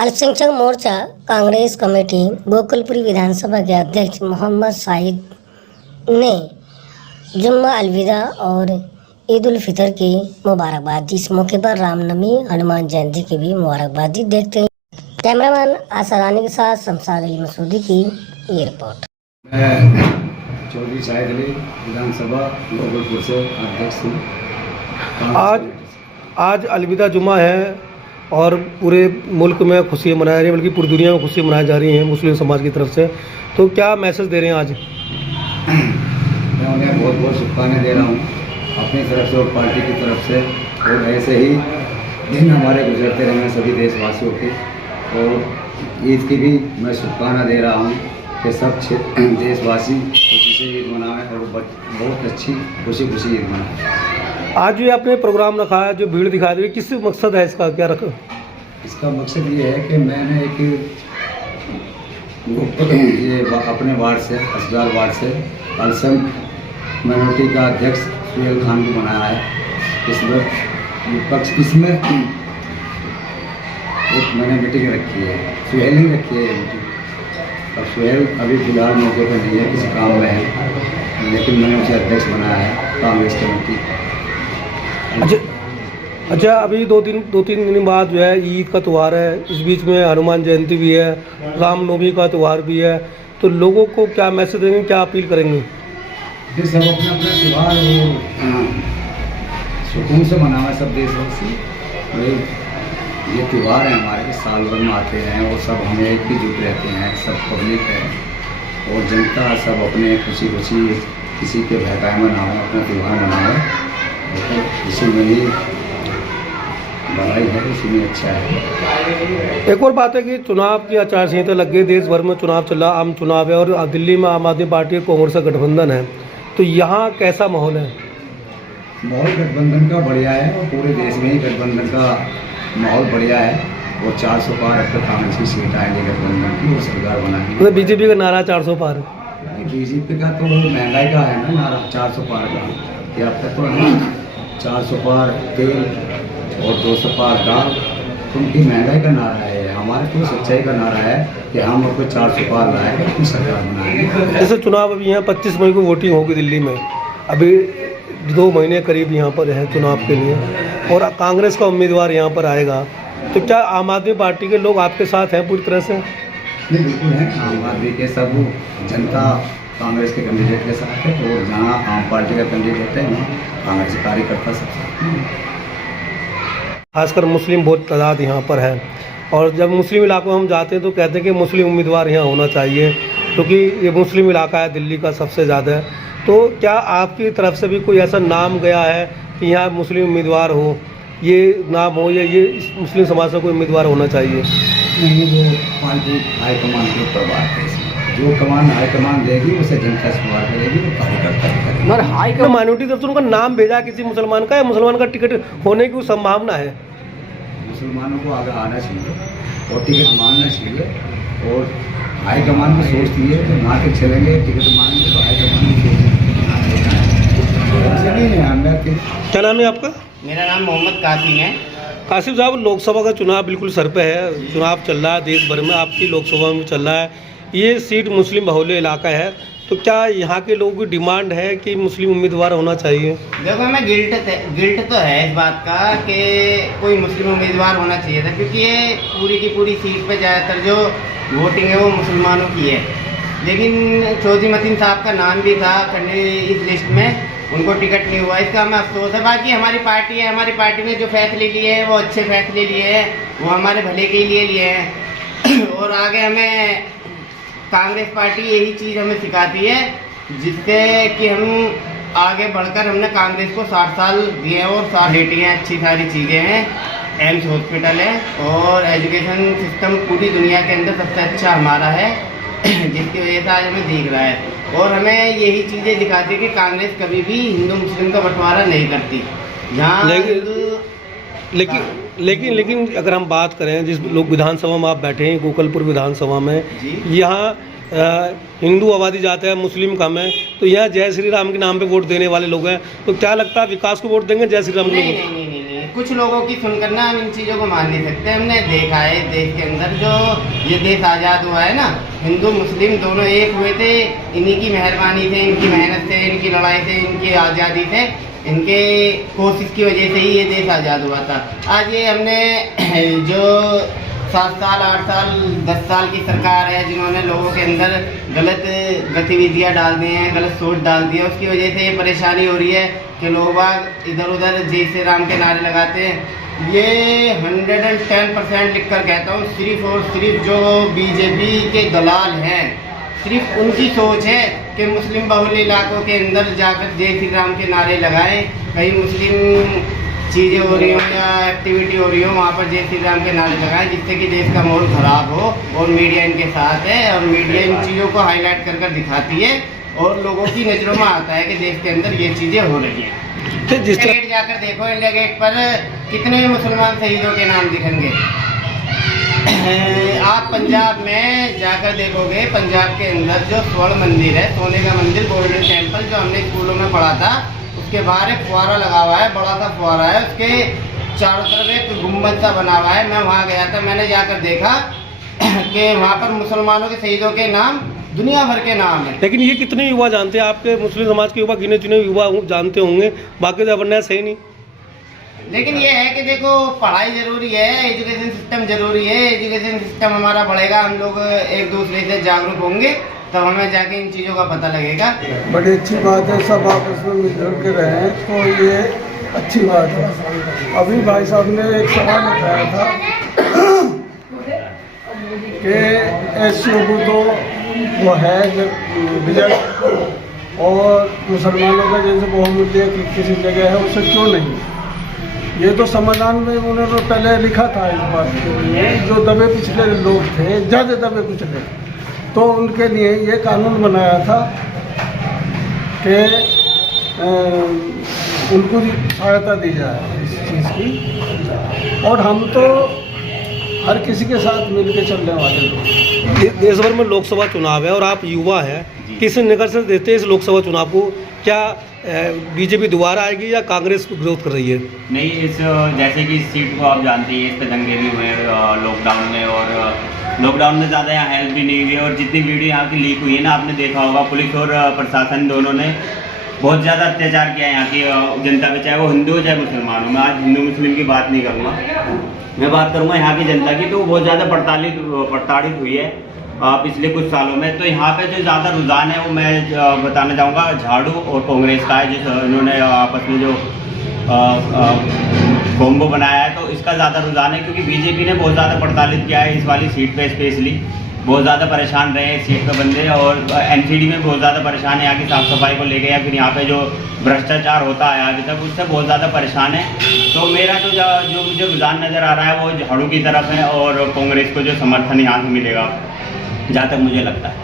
अल्पसंख्यक मोर्चा कांग्रेस कमेटी गोकुलपुरी विधानसभा के अध्यक्ष मोहम्मद शाहिद ने जुम्मा अलविदा और ईद उल फितर की मुबारकबाद दी। इस मौके पर रामनवमी हनुमान जयंती की भी मुबारकबाद दी। देखते हैं कैमरामैन आसारानी के साथ शमशाद अली मसूदी की ये रिपोर्ट। मैं चौधरी शाहिद अली विधानसभा गोकुलपुर से अध्यक्ष हूँ। आज अलविदा जुम्मा है और पूरे मुल्क में खुशियाँ मनाई जा रही हैं, बल्कि पूरी दुनिया में खुशियाँ मनाई जा रही हैं मुस्लिम समाज की तरफ से। तो क्या मैसेज दे रहे हैं आज? मैं उन्हें बहुत बहुत शुभकामनाएं दे रहा हूँ अपनी तरफ से और पार्टी की तरफ से, और ऐसे ही दिन हमारे गुजरते रहें सभी देशवासियों की। और ईद की भी मैं शुभकामना दे रहा हूँ कि सब देशवासी खुशी से ईद मनाएं और बहुत अच्छी खुशी ईद मनाएं। आज जो आपने प्रोग्राम रखा है, जो भीड़ दिखा दी, किस मकसद है इसका, क्या रखा? इसका मकसद ये है कि मैंने एक ये अपने वार्ड से अस्पताल वार्ड से अलसम माइनॉरिटी का अध्यक्ष सुहेल खान को बनाया है। इसमें एक मैंने मीटिंग रखी है, सुहेल ही रखी है मीटिंग। अब सुहेल अभी फिलहाल मौके पर नहीं है, किसी काम में है, लेकिन मैंने उसे अध्यक्ष बनाया है कांग्रेस कमेटी। अच्छा, अभी दो तीन दिन बाद जो है ईद का त्यौहार है, इस बीच में हनुमान जयंती भी है, रामनवमी का त्यौहार भी है। तो लोगों को क्या मैसेज देंगे, क्या अपील करेंगे? सब अपना अपना त्यौहार सुकून से मनावा सब देशवासी। ये त्यौहार है हमारे, साल भर में आते हैं और सब हम एक ही जुट रहते हैं। सब पब्लिक है और जनता सब अपने खुशी किसी के भहकाए में ना हो, अपना त्यौहार मनाए। इसी में ही भलाई है, इसी में अच्छा है। एक और बात है कि चुनाव की आचार संहिता लग गई, देश भर में चुनाव चल रहा, आम चुनाव है, और दिल्ली में आम आदमी पार्टी और कांग्रेस का गठबंधन है। तो यहाँ कैसा माहौल है? माहौल गठबंधन का बढ़िया है और पूरे देश में ही गठबंधन का माहौल बढ़िया है। और 400 पार अब तक कांग्रेस की सीट आएंगे गठबंधन की, वो सरकार बनाएगी। मतलब बीजेपी का नारा 400 पार? बीजेपी का तो महंगाई का है ना नारा 400 पार का, कि अब तक तो 400 पार तेल और 200 पार दाल, उनकी महंगाई का नारा है। हमारे तो सच्चाई का नारा है कि हम लोग को 400 पार लाएंगे, अपनी सरकार बनाएंगे। जैसे चुनाव अभी यहाँ 25 मई को वोटिंग होगी दिल्ली में, अभी 2 महीने करीब यहाँ पर है चुनाव के लिए, और कांग्रेस का उम्मीदवार यहाँ पर आएगा। तो क्या आम आदमी पार्टी के लोग आपके साथ हैं पूरी तरह से? नहीं, बिल्कुल है। आम आदमी के सब जनता कांग्रेस के कैंडिडेट के साथ है, और जहाँ आम पार्टी का कैंडिडेट है वहाँ कांग्रेस कार्यकर्ता सब साथ हैं। खासकर मुस्लिम बहुत तादाद यहाँ पर है, और जब मुस्लिम इलाकों में हम जाते हैं तो कहते हैं कि मुस्लिम उम्मीदवार यहाँ होना चाहिए, क्योंकि ये मुस्लिम इलाका है, दिल्ली का सबसे ज़्यादा है। तो क्या आपकी तरफ से भी कोई ऐसा नाम गया है कि यहाँ मुस्लिम उम्मीदवार हो, ये नाम हो, या ये मुस्लिम समाज से कोई उम्मीदवार होना चाहिए? नहीं, वो पार्टी हाईकमान के ऊपर बात है। जो कमान हाईकमान देगी उसे जनता स्वीकार करेगी, वो कार्यकर्ता करेगी। और हाईकमान माइनॉरिटी तरफ से उनका नाम भेजा किसी मुसलमान का, या मुसलमान का टिकट होने की संभावना है? मुसलमानों को आगे आना चाहिए और टिकट मांगना चाहिए, और हाईकमान को सोचती है कि वहाँ तक चलेंगे, टिकट मांगेंगे तो हाईकमान की क्या नाम है आपका? मेरा नाम मोहम्मद कासिम है। कासिम साहब, लोकसभा का चुनाव बिल्कुल सर पे है, चुनाव चल रहा है देश भर में, आपकी लोकसभा में चल रहा है। ये सीट मुस्लिम बहुल्य इलाका है, तो क्या यहाँ के लोगों की डिमांड है कि मुस्लिम उम्मीदवार होना चाहिए? देखो, हमें गिल्ट तो है इस बात का कि कोई मुस्लिम उम्मीदवार होना चाहिए था, क्योंकि ये पूरी की पूरी सीट पे ज़्यादातर जो वोटिंग है वो मुसलमानों की है। लेकिन चौधरी मतीन साहब का नाम भी था इस लिस्ट में, उनको टिकट नहीं हुआ, इसका हमें अफसोस है। बाकी हमारी पार्टी है, हमारी पार्टी ने जो फैसले लिए हैं वो अच्छे फैसले लिए हैं, वो हमारे भले के लिए हैं। और आगे हमें कांग्रेस पार्टी यही चीज़ हमें सिखाती है, जिससे कि हम आगे बढ़कर हमने कांग्रेस को 60 साल दिए और 60 रेटिंग हैं, अच्छी सारी चीज़ें हैं, एम्स हॉस्पिटल है, और एजुकेशन सिस्टम पूरी दुनिया के अंदर सबसे अच्छा हमारा है, जिसकी वजह से आज हमें दिख रहा है। और हमें यही चीज़ें दिखाती है कि कांग्रेस कभी भी हिंदू मुस्लिम का बंटवारा नहीं करती। जहाँ लेकिन अगर हम बात करें, जिस लोग विधानसभा में आप बैठे हैं गोकुलपुर विधानसभा में, यहाँ हिंदू आबादी ज़्यादा है, मुस्लिम कम है, तो यहाँ जय श्री राम के नाम पे वोट देने वाले लोग हैं। तो क्या लगता है विकास को वोट देंगे जय श्री राम को? नहीं, कुछ लोगों की सुनकर ना हम इन चीज़ों को मान नहीं सकते। हमने देखा है देश के अंदर जो ये देश आज़ाद हुआ है ना, हिंदू मुस्लिम दोनों एक हुए थे, इन्हीं की मेहरबानी से, इनकी मेहनत से, इनकी लड़ाई से, इनकी आज़ादी से, इनके कोशिश की वजह से ही ये देश आज़ाद हुआ था। आज ये हमने जो 7 साल 8 साल 10 साल की सरकार है, जिन्होंने लोगों के अंदर गलत गतिविधियां डाल दी हैं, गलत सोच डाल दी है, उसकी वजह से ये परेशानी हो रही है कि लोग बाग इधर उधर जय श्री राम के नारे लगाते हैं। ये 110% लिख कर कहता हूँ, सिर्फ और सिर्फ जो बीजेपी के दलाल हैं, सिर्फ उनकी सोच है कि मुस्लिम बहुल इलाकों के अंदर जाकर जय श्री राम के नारे लगाएं, कहीं मुस्लिम चीज़ें हो रही हो या एक्टिविटी हो रही हो, वहाँ पर जय श्री राम के नारे लगाएं, जिससे कि देश का माहौल खराब हो। और मीडिया इनके साथ है और मीडिया इन चीज़ों को हाईलाइट कर कर दिखाती है और लोगों की नज़रों में आता है कि देश के अंदर ये चीज़ें हो रही हैं। तो जिस इंडिया गेट जाकर देखो, इंडिया गेट पर कितने मुसलमान शहीदों के नाम दिखेंगे। आप पंजाब में जाकर देखोगे, पंजाब के अंदर जो स्वर्ण मंदिर है, सोने का मंदिर, गोल्डन टेम्पल, जो हमने स्कूलों में पढ़ा था, उसके बाहर एक फुवारा लगा हुआ है, बड़ा सा फुवारा है, उसके चारों तरफ एक गुम्बद सा बना हुआ है। मैं वहाँ गया था, मैंने जाकर देखा कि वहाँ पर मुसलमानों के शहीदों के नाम दुनिया भर के नाम है। लेकिन ये कितने युवा जानते हैं? आपके मुस्लिम समाज के युवा गिने चुने युवा जानते होंगे, बाकी तो अवेयरनेस है ही नहीं। लेकिन ये है कि देखो, पढ़ाई जरूरी है, एजुकेशन सिस्टम जरूरी है। एजुकेशन सिस्टम हमारा बढ़ेगा, हम लोग एक दूसरे से जागरूक होंगे, तब हमें जाके इन चीज़ों का पता लगेगा। बड़ी अच्छी बात है, सब आपस में मिलजुल के रहें तो ये अच्छी बात है। अभी भाई साहब ने एक सवाल उठाया था कि एससीओ को तो वो है रिजल्ट, और मुसलमानों का जैसे बहुमूल्य किसी जगह है, उससे क्यों नहीं। ये तो संविधान में उन्होंने पहले लिखा था इस बात के लिए, जो दबे पिछले लोग थे, ज़्यादा दबे पिछले, तो उनके लिए ये कानून बनाया था कि उनको सहायता दी जाए इस चीज़ की। और हम तो हर किसी के साथ मिलके चलने वाले लोग। देश भर में लोकसभा चुनाव है और आप युवा हैं, किस निगाह से देखते हैं इस लोकसभा चुनाव को? क्या बीजेपी दोबारा आएगी या कांग्रेस विरोध कर रही है? नहीं, इस जैसे कि इस सीट को आप जानते हैं, इस पर दंगे भी हुए लॉकडाउन में, और लॉकडाउन में ज़्यादा यहाँ हेल्प भी नहीं हुई है। और जितनी वीडियो यहाँ की लीक हुई है ना, आपने देखा होगा, पुलिस और प्रशासन दोनों ने बहुत ज़्यादा अत्याचार किया है यहाँ की जनता पे, चाहे वो हिंदू हो चाहे मुसलमान हो। मैं आज हिंदू मुस्लिम की बात नहीं करूँगा, मैं बात करूँगा यहाँ की जनता की। तो बहुत ज़्यादा प्रताड़ित हुई है पिछले कुछ सालों में। तो यहाँ पे जो ज़्यादा रुझान है वो मैं बताना चाहूँगा झाड़ू और कांग्रेस का है, जो इन्होंने आपस में जो कॉम्बो बनाया है, तो इसका ज़्यादा रुझान है। क्योंकि बीजेपी ने बहुत ज़्यादा प्रताड़ित किया है इस वाली सीट पे, स्पेशली बहुत ज़्यादा परेशान रहे इस सीट पे बंदे, और एनसीडी में बहुत ज़्यादा परेशान है यहाँ की साफ़ सफाई को लेकर, या फिर यहाँ पे जो भ्रष्टाचार होता है अभी तक, उससे बहुत ज़्यादा परेशान है। तो मेरा जो मुझे रुझान नज़र आ रहा है वो झाड़ू की तरफ है, और कांग्रेस को जो समर्थन यहाँ से मिलेगा, जहाँ तक मुझे लगता है।